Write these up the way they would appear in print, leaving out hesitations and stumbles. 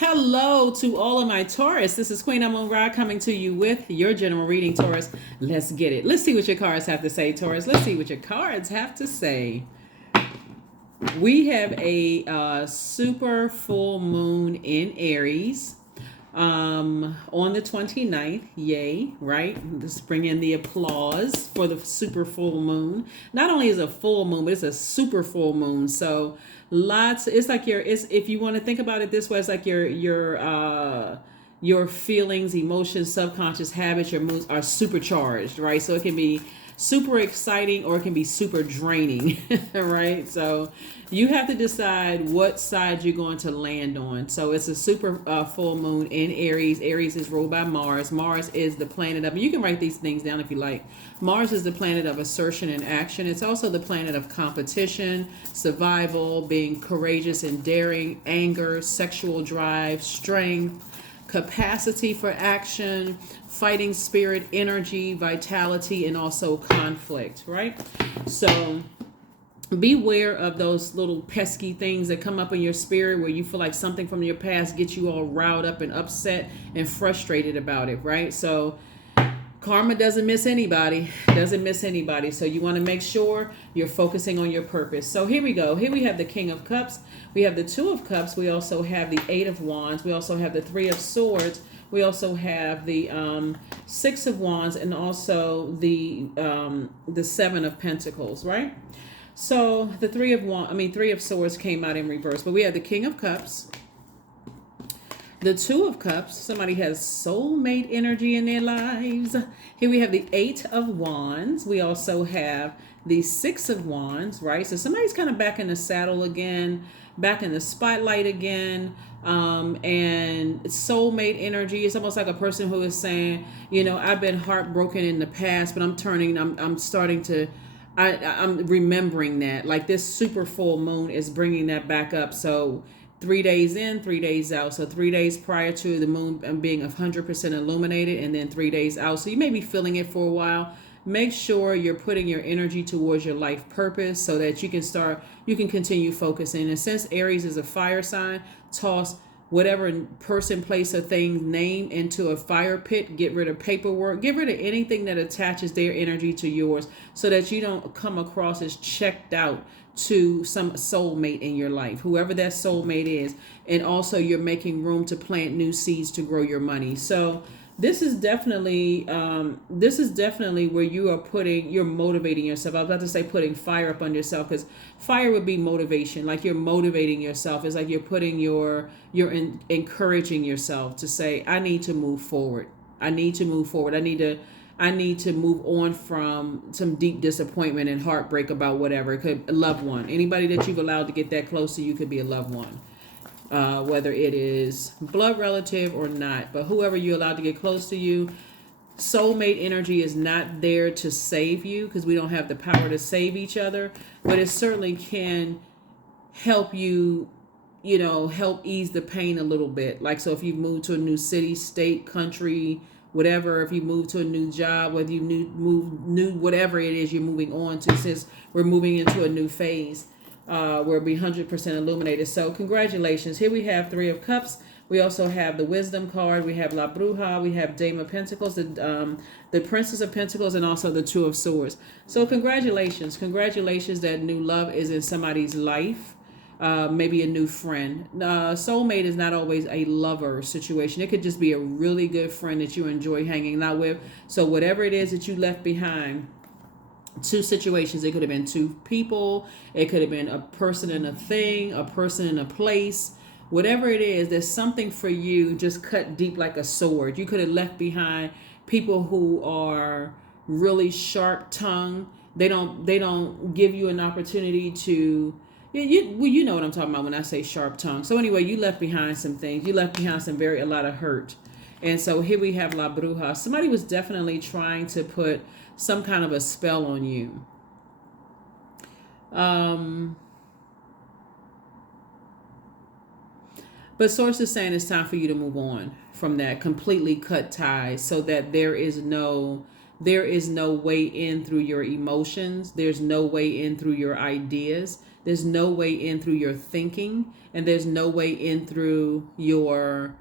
Hello to all of my Taurus. This is Queen Amun Ra coming to you with your general reading, Taurus. Let's get it. Let's see what your cards have to say, Taurus. Let's see what your cards have to say. We have a super full moon in Aries on the 29th. Yay, right? Let's bring in the applause for the super full moon. Not only is it a full moon, but it's a super full moon. So it's like it's if you want to think about it this way, it's like your feelings, emotions, subconscious habits, your moods are supercharged, right? So it can be super exciting or it can be super draining, right? So you have to decide what side you're going to land on. So it's a super full moon in Aries. Aries is ruled by Mars. Mars is the planet of, you can write these things down if you like. Mars is the planet of assertion and action. It's also the planet of competition, survival, being courageous and daring, anger, sexual drive, strength, capacity for action, fighting spirit, energy, vitality, and also conflict, right? So beware of those little pesky things that come up in your spirit where you feel like something from your past gets you all riled up and upset and frustrated about it, right? So karma doesn't miss anybody, so you want to make sure you're focusing on your purpose. So here we go. Here we have the King of Cups, we have the Two of Cups, we also have the Eight of Wands, we also have the Three of Swords, we also have the Six of Wands, and also the Seven of Pentacles, right? So the Three of Swords came out in reverse, but we have the King of Cups, the Two of Cups. Somebody has soulmate energy in their lives. Here we have the Eight of Wands. We also have the Six of Wands, right? So somebody's kind of back in the saddle again, back in the spotlight again. And soulmate energy. It's almost like a person who is saying, I've been heartbroken in the past, but I'm remembering that. Like this super full moon is bringing that back up. So 3 days in, 3 days out. So 3 days prior to the moon being 100% illuminated, and then 3 days out. So you may be feeling it for a while. Make sure you're putting your energy towards your life purpose so that you can continue focusing. And since Aries is a fire sign, toss whatever person, place, or thing, name into a fire pit. Get rid of paperwork. Get rid of anything that attaches their energy to yours so that you don't come across as checked out to some soulmate in your life, whoever that soulmate is. And also you're making room to plant new seeds to grow your money. So this is definitely where you're motivating yourself. I was about to say putting fire up on yourself, because fire would be motivation. Like you're motivating yourself. It's like you're encouraging yourself to say, I need to move forward. I need to move on from some deep disappointment and heartbreak about whatever. It could be a loved one. Anybody that you've allowed to get that close to you could be a loved one. Whether it is blood relative or not, but whoever you allowed to get close to you. Soulmate energy is not there to save you, because we don't have the power to save each other, but it certainly can help you, help ease the pain a little bit. Like, so if you move to a new city, state, country, whatever, if you move to a new job, whether you move whatever it is you're moving on to, since we're moving into a new phase, we'll be 100% illuminated. So congratulations. Here we have Three of Cups. We also have the Wisdom card. We have La Bruja. We have Dame of Pentacles, the Princess of Pentacles, and also the Two of Swords. So congratulations. Congratulations that new love is in somebody's life. Maybe a new friend. Soulmate is not always a lover situation. It could just be a really good friend that you enjoy hanging out with. So whatever it is that you left behind, two situations. It could have been two people. It could have been a person and a thing, a person and a place. Whatever it is, there's something for you just cut deep like a sword. You could have left behind people who are really sharp tongued. They don't give you an opportunity to. You know what I'm talking about when I say sharp tongue. So anyway, you left behind some things. You left behind a lot of hurt. And so here we have La Bruja. Somebody was definitely trying to put some kind of a spell on you. But Source is saying it's time for you to move on from that, completely cut ties, so that there is no way in through your emotions. There's no way in through your ideas. There's no way in through your thinking, and there's no way in through your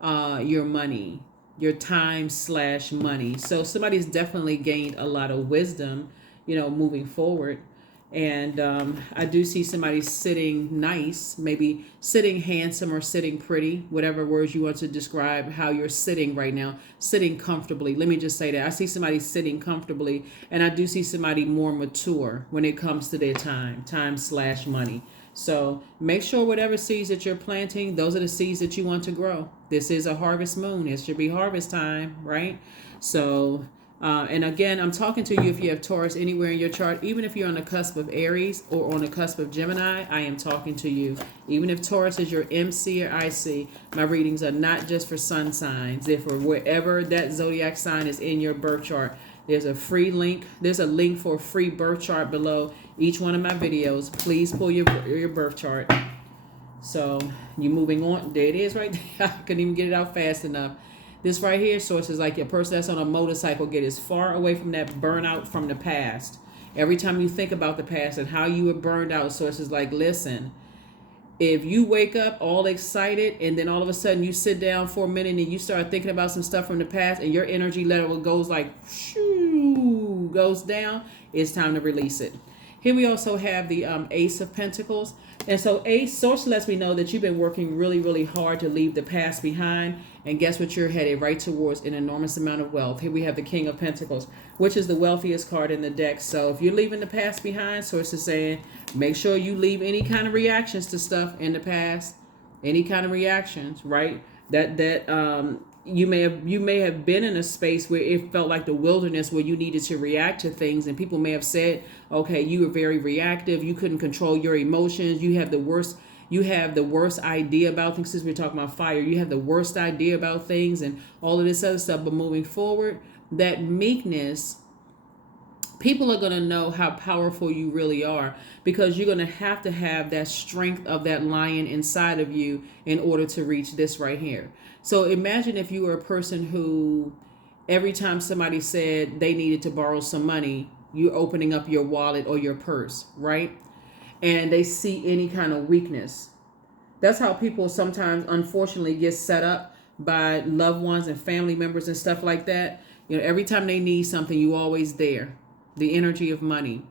money, your time/money. So somebody's definitely gained a lot of wisdom, moving forward. And I do see somebody sitting nice, maybe sitting handsome or sitting pretty, whatever words you want to describe how you're sitting right now, sitting comfortably. Let me just say that. I see somebody sitting comfortably, and I do see somebody more mature when it comes to their time/money. So make sure whatever seeds that you're planting, those are the seeds that you want to grow. This is a harvest moon. It should be harvest time, right? So and again, I'm talking to you if you have Taurus anywhere in your chart, even if you're on the cusp of Aries or on the cusp of Gemini, I am talking to you. Even if Taurus is your MC or IC, my readings are not just for sun signs. They're for wherever that zodiac sign is in your birth chart. There's a free link. There's a link for a free birth chart below each one of my videos. Please pull your birth chart. So you're moving on. There it is right there. I couldn't even get it out fast enough. This right here, source is like a person that's on a motorcycle, get as far away from that burnout from the past. Every time you think about the past and how you were burned out, source is like, listen, if you wake up all excited and then all of a sudden you sit down for a minute and you start thinking about some stuff from the past and your energy level goes like, shoo, goes down, it's time to release it. Here we also have the Ace of Pentacles. And so Ace, source lets me know that you've been working really, really hard to leave the past behind. And guess what? You're headed right towards an enormous amount of wealth. Here we have the King of Pentacles, which is the wealthiest card in the deck. So if you're leaving the past behind, source is saying, make sure you leave any kind of reactions to stuff in the past. Any kind of reactions, right? You may have been in a space where it felt like the wilderness, where you needed to react to things, and people may have said, okay, you were very reactive, you couldn't control your emotions, you have the worst idea about things. Since we're talking about fire, you have the worst idea about things and all of this other stuff. But moving forward, that meekness, people are going to know how powerful you really are, because you're going to have that strength of that lion inside of you in order to reach this right here. So imagine if you were a person who every time somebody said they needed to borrow some money, you're opening up your wallet or your purse, right? And they see any kind of weakness. That's how people sometimes, unfortunately, get set up by loved ones and family members and stuff like that. Every time they need something, you always there. The energy of money,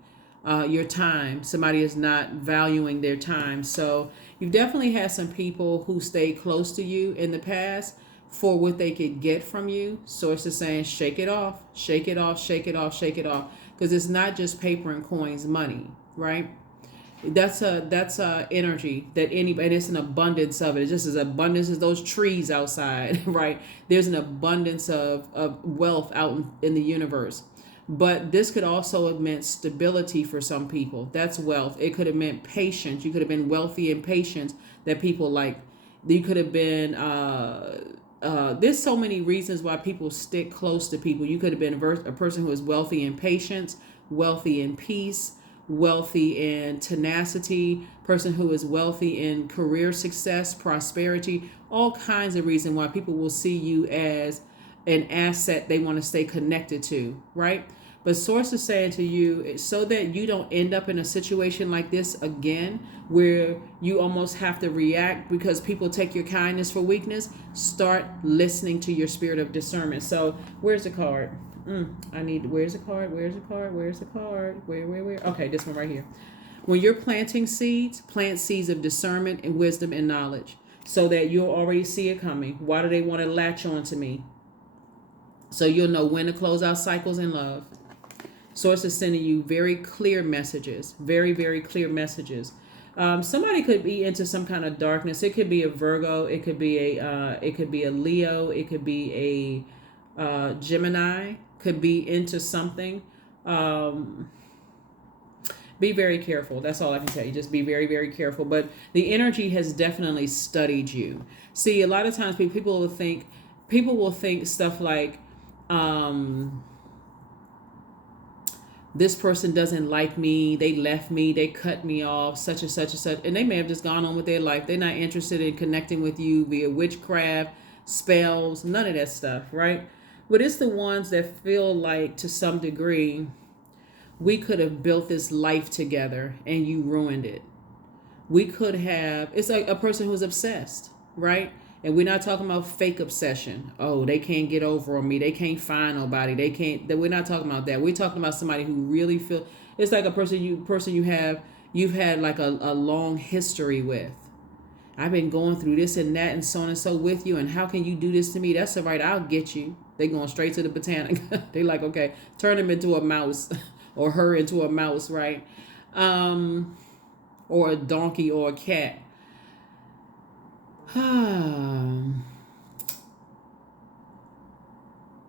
your time. Somebody is not valuing their time. So you've definitely had some people who stayed close to you in the past for what they could get from you. Source is saying, shake it off, shake it off, shake it off, shake it off. Because it's not just paper and coins, money, right? That's a energy that anybody, and it's an abundance of it. It's just as abundance as those trees outside, right? There's an abundance of wealth out in the universe. But this could also have meant stability for some people. That's wealth. It could have meant patience. You could have been wealthy and patient that people like. You could have been, there's so many reasons why people stick close to people. You could have been a person who is wealthy in patience, wealthy in peace, wealthy in tenacity, person who is wealthy in career success, prosperity, all kinds of reasons why people will see you as an asset they want to stay connected to, right? But source is saying to you, so that you don't end up in a situation like this again, where you almost have to react because people take your kindness for weakness, start listening to your spirit of discernment. So where's the card? Where's the card? Where's the card? Where's the card? Where? Okay, this one right here. When you're planting seeds, plant seeds of discernment and wisdom and knowledge, so that you'll already see it coming. Why do they want to latch on to me? So you'll know when to close out cycles in love. Source is sending you very clear messages, very, very clear messages. Somebody could be into some kind of darkness. It could be a Virgo. It could be a Leo. It could be a Gemini. Could be into something. Be very careful. That's all I can tell you. Just be very, very careful. But the energy has definitely studied you. See, a lot of times people will think stuff like, this person doesn't like me, they left me, they cut me off, such and such and such. And they may have just gone on with their life. They're not interested in connecting with you via witchcraft, spells, none of that stuff, right? But it's the ones that feel like, to some degree, we could have built this life together and you ruined it. We could have, it's like a person who's obsessed, right? And we're not talking about fake obsession. Oh, they can't get over on me. They can't find nobody. They can't. We're not talking about that. We're talking about somebody who really feel. It's like a person you have, you've had like a long history with. I've been going through this and that and so on and so with you. And how can you do this to me? That's all right. I'll get you. They going straight to the botanic. They like, okay, turn him into a mouse or her into a mouse, right? Or a donkey or a cat.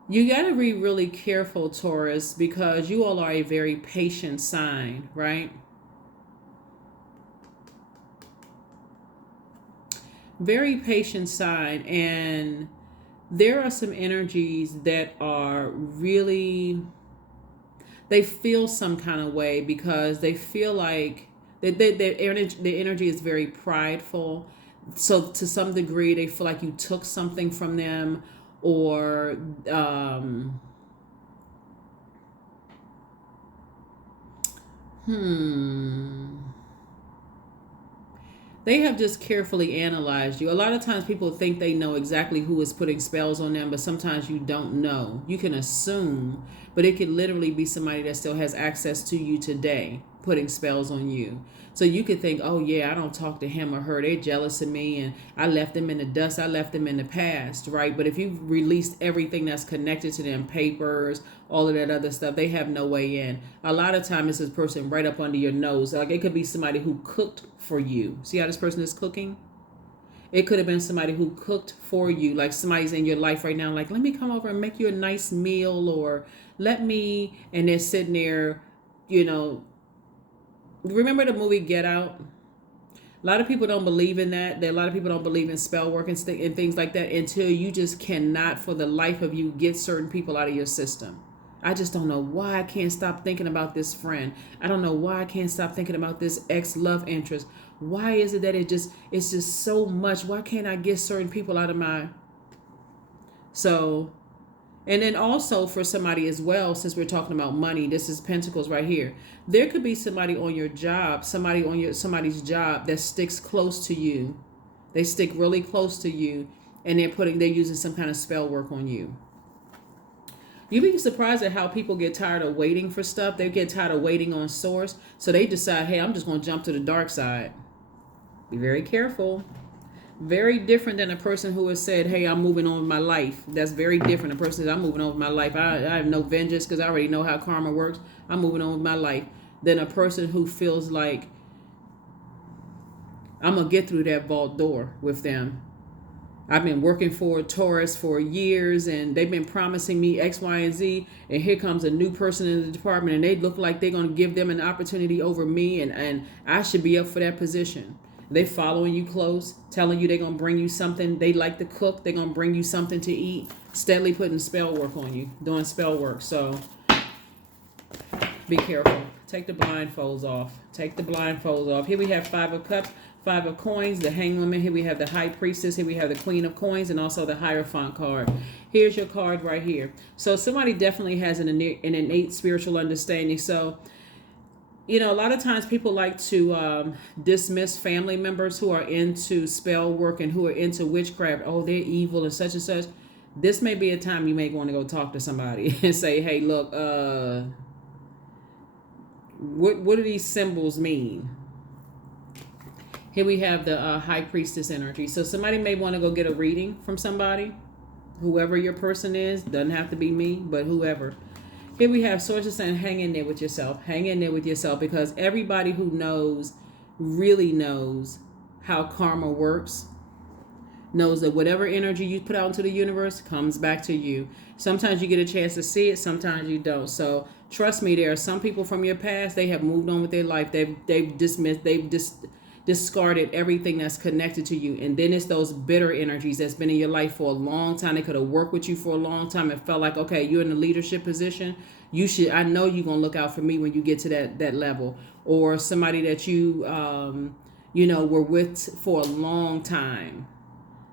You got to be really careful, Taurus, because you all are a very patient sign, right? Very patient sign. And there are some energies that are really, they feel some kind of way because they feel like their energy is very prideful. So to some degree, they feel like you took something from them, or they have just carefully analyzed you. A lot of times people think they know exactly who is putting spells on them, but sometimes you don't know. You can assume, but it could literally be somebody that still has access to you today putting spells on you. So you could think, oh yeah, I don't talk to him or her. They're jealous of me and I left them in the dust. I left them in the past, right? But if you've released everything that's connected to them, papers, all of that other stuff, they have no way in. A lot of times it's this person right up under your nose. Like it could be somebody who cooked for you. See how this person is cooking? It could have been somebody who cooked for you. Like somebody's in your life right now, like, let me come over and make you a nice meal, or let me, and they're sitting there, you know. Remember the movie Get Out? A lot of people don't believe in that. A lot of people don't believe in spell work and things like that until you just cannot, for the life of you, get certain people out of your system. I just don't know why I can't stop thinking about this friend. I don't know why I can't stop thinking about this ex-love interest. Why is it that it's just so much? Why can't I get certain people out of my... So... And then also for somebody as well, since we're talking about money, this is Pentacles right here. There could be somebody on your job, somebody's job that sticks close to you. They stick really close to you, and they're using some kind of spell work on you. You'd be surprised at how people get tired of waiting for stuff. They get tired of waiting on source, so they decide, hey, I'm just going to jump to the dark side. Be very careful. Very different than a person who has said, hey, I'm moving on with my life. That's very different. A person says, I'm moving on with my life. I have no vengeance because I already know how karma works. I'm moving on with my life. Than a person who feels like, I'm going to get through that vault door with them. I've been working for Taurus for years and they've been promising me X, Y, and Z. And here comes a new person in the department and they look like they're going to give them an opportunity over me. And I should be up for that position. They following you close, telling you they're going to bring you something. They like to cook. They're going to bring you something to eat. Steadily putting spell work on you, doing spell work. So be careful. Take the blindfolds off. Take the blindfolds off. Here we have 5 of Cups, 5 of Coins, the Hanged Woman. Here we have the High Priestess. Here we have the Queen of Coins and also the Hierophant card. Here's your card right here. So somebody definitely has an innate spiritual understanding. So you know, a lot of times people like to dismiss family members who are into spell work and who are into witchcraft. Oh, they're evil and such and such. This may be a time you may want to go talk to somebody and say, hey, look, what do these symbols mean? Here we have the High Priestess energy. So somebody may want to go get a reading from somebody, whoever your person is. Doesn't have to be me, but whoever. Here we have sources saying, hang in there with yourself. Hang in there with yourself, because everybody who knows, really knows how karma works, knows that whatever energy you put out into the universe comes back to you. Sometimes you get a chance to see it, sometimes you don't. So trust me, there are some people from your past, they have moved on with their life. They've discarded everything that's connected to you. And then it's those bitter energies that's been in your life for a long time. They could have worked with you for a long time and felt like, okay, you're in a leadership position. I know you're going to look out for me when you get to that level. Or somebody that you were with for a long time.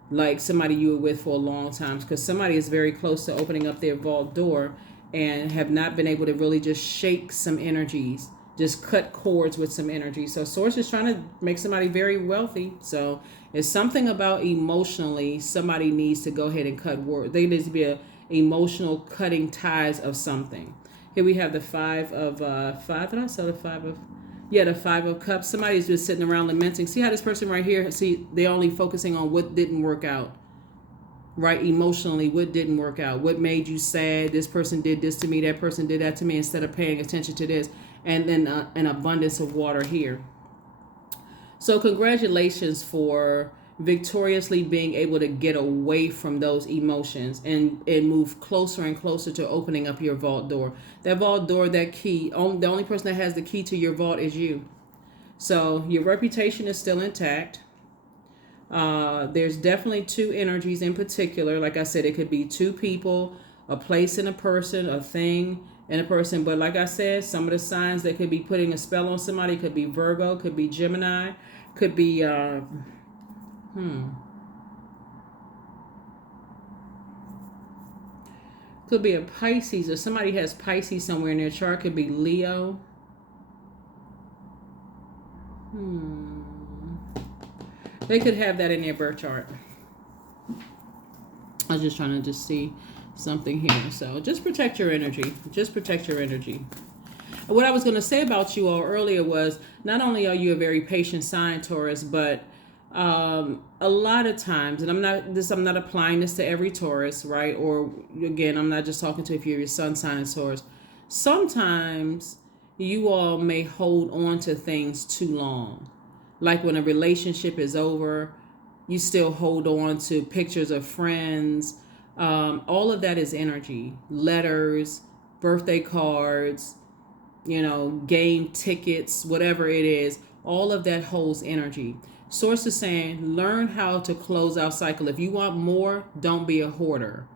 Like somebody you were with for a long time. Because somebody is very close to opening up their vault door and have not been able to really just shake some energies just cut cords with some energy. So Source is trying to make somebody very wealthy. So it's something about emotionally somebody needs to go ahead and cut word. There needs to be a emotional cutting ties of something. Here we have the five of five. Did I say the five of? Yeah, the five of cups. Somebody's just sitting around lamenting. See how this person right here? See, they're only focusing on what didn't work out. Right, emotionally, what didn't work out, what made you sad, this person did this to me, that person did that to me, instead of paying attention to this. And then an abundance of water here. So congratulations for victoriously being able to get away from those emotions and move closer and closer to opening up your vault door. That vault door, that key, the only person that has the key to your vault is you. So your reputation is still intact. There's definitely two energies in particular. Like I said, it could be two people, a place and a person, a thing and a person. But like I said, some of the signs that could be putting a spell on somebody could be Virgo, could be Gemini, could be could be a Pisces, or somebody has Pisces somewhere in their chart. Could be Leo. They could have that in their birth chart. I was just trying to see something here. So just protect your energy. Just protect your energy. What I was going to say about you all earlier was, not only are you a very patient sign, Taurus, but a lot of times, and I'm not applying this to every Taurus, right? Or again, I'm not just talking to if you're your sun sign is Taurus. Sometimes you all may hold on to things too long. Like when a relationship is over, you still hold on to pictures of friends. All of that is energy. Letters, birthday cards, game tickets, whatever it is. All of that holds energy. Source is saying, learn how to close out cycle. If you want more, don't be a hoarder.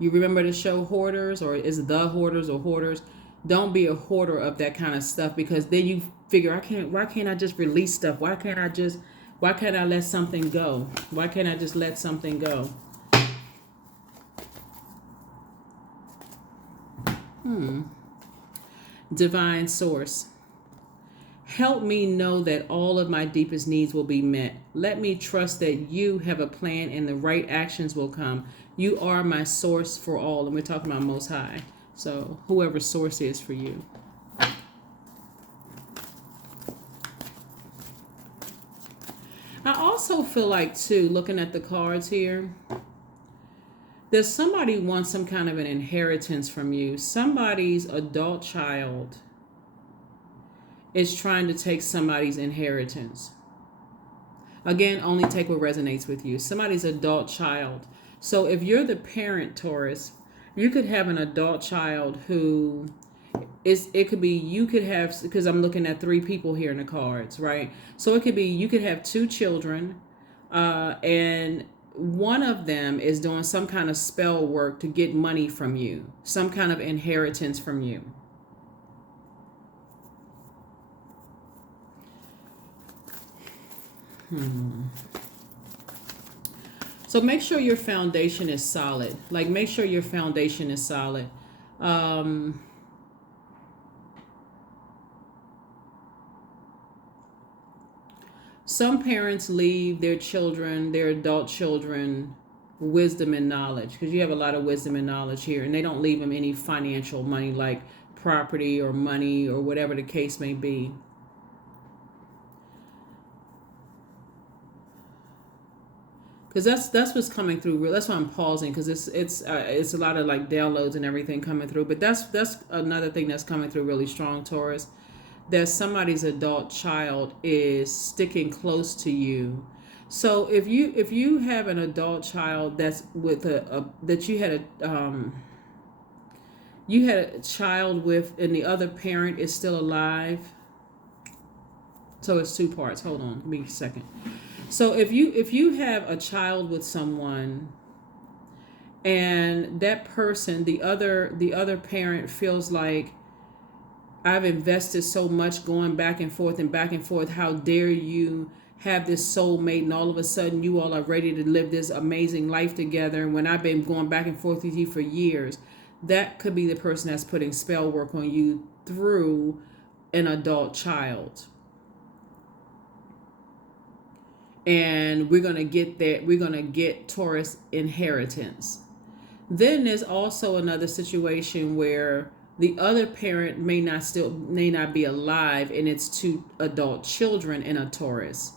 You remember the show Hoarders, or is it The Hoarders or Hoarders? Don't be a hoarder of that kind of stuff, because then you figure, why can't I just release stuff? Why can't I let something go? Why can't I just let something go? Divine Source, help me know that all of my deepest needs will be met. Let me trust that you have a plan and the right actions will come. You are my source for all. And we're talking about Most High. So whoever source is for you. I also feel like, too, looking at the cards here, that somebody wants some kind of an inheritance from you. Somebody's adult child is trying to take somebody's inheritance. Again, only take what resonates with you. Somebody's adult child. So if you're the parent, Taurus, you could have an adult child who it could be, you could have, because I'm looking at three people here in the cards, right? So it could be, you could have two children, and one of them is doing some kind of spell work to get money from you, some kind of inheritance from you. So make sure your foundation is solid. Like, make sure your foundation is solid. Some parents leave their children, their adult children, wisdom and knowledge, because you have a lot of wisdom and knowledge here, and they don't leave them any financial money, like property or money or whatever the case may be. Because that's what's coming through. That's why I'm pausing, because it's a lot of like downloads and everything coming through. But that's another thing that's coming through really strong, Taurus. That somebody's adult child is sticking close to you. So if you have an adult child that's with that you had a child with, and the other parent is still alive. So it's two parts. Hold on, give me a second. So if you have a child with someone, and that person, the other parent feels like, I've invested so much going back and forth and back and forth. How dare you have this soulmate, and all of a sudden you all are ready to live this amazing life together, when I've been going back and forth with you for years. That could be the person that's putting spell work on you through an adult child. And we're going to get that. We're going to get Taurus inheritance. Then there's also another situation where the other parent may not be alive, and it's two adult children in a Taurus.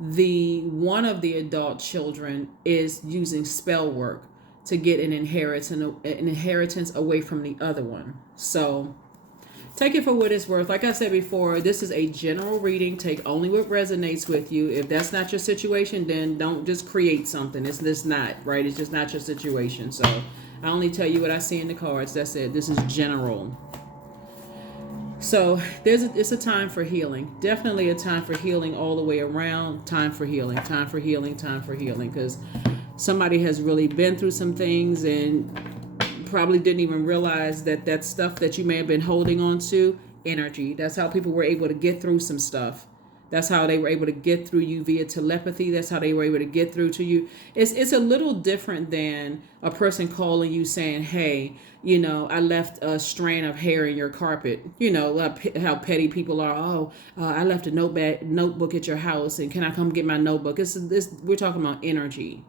The one of the adult children is using spell work to get an inheritance away from the other one. So take it for what it's worth. Like I said before, this is a general reading. Take only what resonates with you. If that's not your situation, then don't just create something. It's just not, right? It's just not your situation. So I only tell you what I see in the cards. That's it. This is general. So it's a time for healing. Definitely a time for healing all the way around. Time for healing. Time for healing. Time for healing. Because somebody has really been through some things and probably didn't even realize that stuff that you may have been holding on to, energy. That's how people were able to get through some stuff. That's how they were able to get through you via telepathy. That's how they were able to get through to you. It's a little different than a person calling you saying, hey, I left a strand of hair in your carpet. How petty people are. Oh, I left a notebook at your house, and can I come get my notebook? We're talking about energy.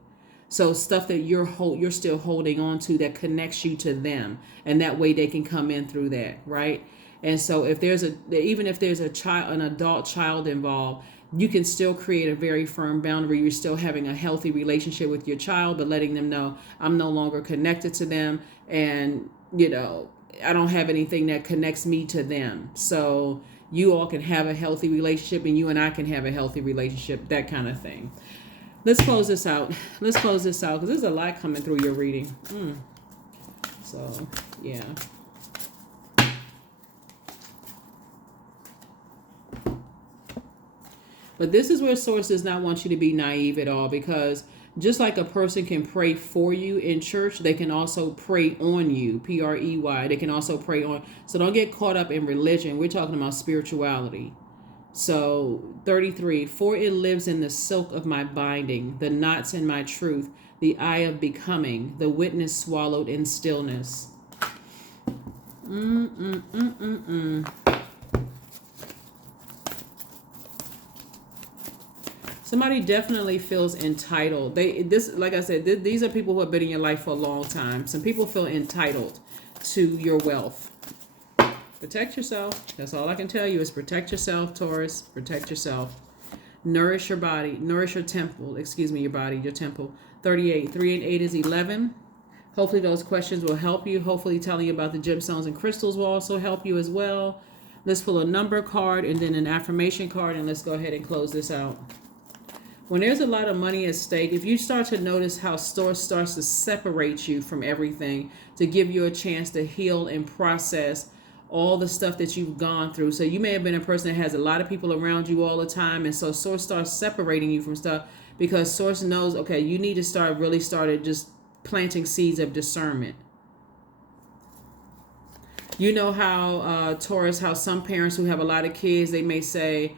So stuff that you're still holding on to that connects you to them, and that way they can come in through that, right? And so even if there's an adult child involved, you can still create a very firm boundary. You're still having a healthy relationship with your child, but letting them know I'm no longer connected to them, and I don't have anything that connects me to them. So you all can have a healthy relationship, and you and I can have a healthy relationship, that kind of thing. Let's close this out. Because there's a lot coming through your reading. So, yeah. But this is where Source does not want you to be naive at all, because just like a person can pray for you in church, they can also pray on you, Prey. They can also pray on. So don't get caught up in religion. We're talking about spirituality. So 33, for it lives in the silk of my binding, the knots in my truth, the eye of becoming, the witness swallowed in stillness. Somebody definitely feels entitled. Like I said, these are people who have been in your life for a long time. Some people feel entitled to your wealth. Protect yourself. That's all I can tell you is protect yourself, Taurus. Protect yourself. Nourish your body. Nourish your temple. Your body, your temple. 38. 3 and 8 is 11. Hopefully those questions will help you. Hopefully telling you about the gemstones and crystals will also help you as well. Let's pull a number card and then an affirmation card, and let's go ahead and close this out. When there's a lot of money at stake, if you start to notice how Source starts to separate you from everything to give you a chance to heal and process all the stuff that you've gone through. So you may have been a person that has a lot of people around you all the time, and so Source starts separating you from stuff because Source knows, okay, you need to start just planting seeds of discernment. You know how, Taurus, how some parents who have a lot of kids, they may say,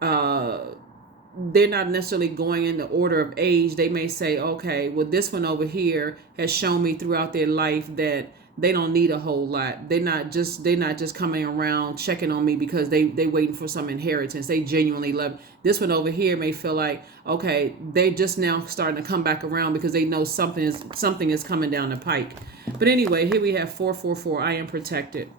they're not necessarily going in the order of age. They may say, okay, well, this one over here has shown me throughout their life that they don't need a whole lot. They're not just coming around checking on me because they waiting for some inheritance. They genuinely love. This one over here may feel like, okay, they just now starting to come back around because they know something is coming down the pike. But anyway, here we have 444. I am protected.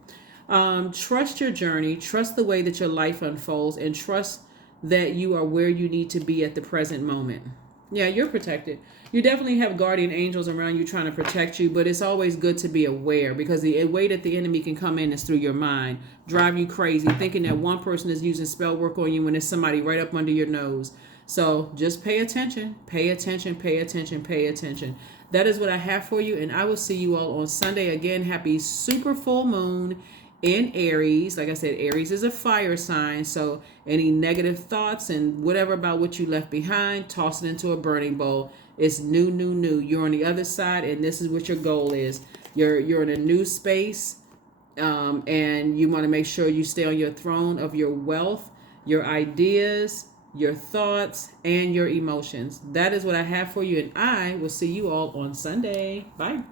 Trust your journey. Trust the way that your life unfolds, and trust that you are where you need to be at the present moment. Yeah, you're protected. You definitely have guardian angels around you trying to protect you, but it's always good to be aware, because the way that the enemy can come in is through your mind, drive you crazy, thinking that one person is using spell work on you when there's somebody right up under your nose. So just pay attention, pay attention, pay attention, pay attention. That is what I have for you, and I will see you all on Sunday. Again, happy super full moon in Aries. Like I said, Aries is a fire sign, so any negative thoughts and whatever about what you left behind, toss it into a burning bowl. It's new. You're on the other side, and this is what your goal is. You're in a new space, and you want to make sure you stay on your throne of your wealth, your ideas, your thoughts, and your emotions. That is what I have for you, and I will see you all on Sunday. Bye.